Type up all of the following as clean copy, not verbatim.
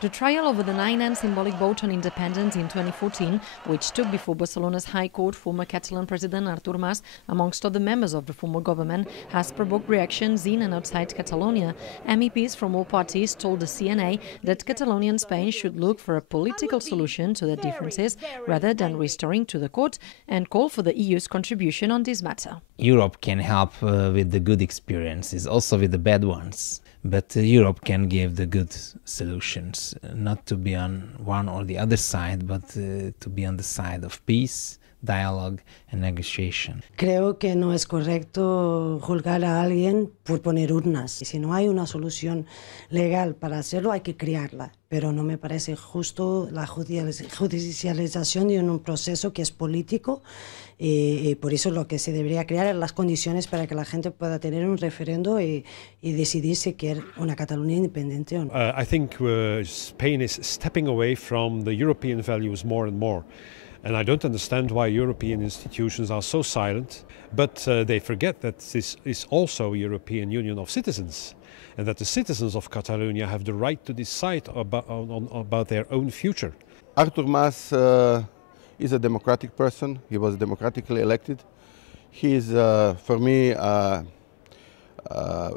The trial over the 9 and symbolic vote on independence in 2014, which took before Barcelona's High Court former Catalan President Artur Mas, amongst other members of the former government, has provoked reactions in and outside Catalonia. MEPs from all parties told the CNA that Catalonia and Spain should look for a political solution to their differences rather than restoring to the court, and call for the EU's contribution on this matter. Europe can help with the good experiences, also with the bad ones. But Europe can give the good solutions, not to be on one or the other side, but to be on the side of peace, dialogue and negotiation. Creo que no es correcto juzgar a alguien por poner urnas. Si no hay una solución legal para hacerlo, hay que crearla. Pero no me parece justo la judicialización de un proceso que es político. Y por eso lo que se debería crear es las condiciones para que la gente pueda tener un referendo y decidir si quiere una Cataluña independiente o no. I think Spain is stepping away from the European values more and more. And I don't understand why European institutions are so silent, but they forget that this is also a European Union of citizens, and that the citizens of Catalonia have the right to decide about their own future. Artur Mas is a democratic person. He was democratically elected. He is, for me, a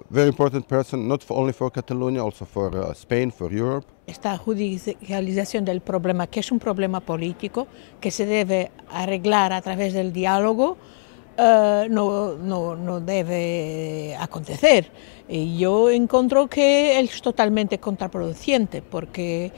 very important person, not only for Catalonia, also for Spain, for Europe. Esta judicialización del problema, que es un problema político, que se debe arreglar a través del diálogo, no debe acontecer. Y yo encuentro que es totalmente contraproducente porque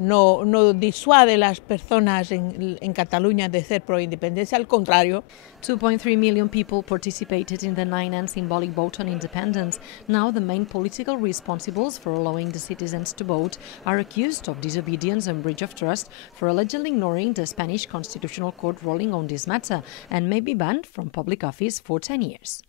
no disuade a las personas en Cataluña de ser pro independencia, al contrario. 2.3 million people participated in the 9 and symbolic vote on independence. Now the main political responsibles for allowing the citizens to vote are accused of disobedience and breach of trust for allegedly ignoring the Spanish Constitutional Court ruling on this matter, and may be banned from public office for 10 years.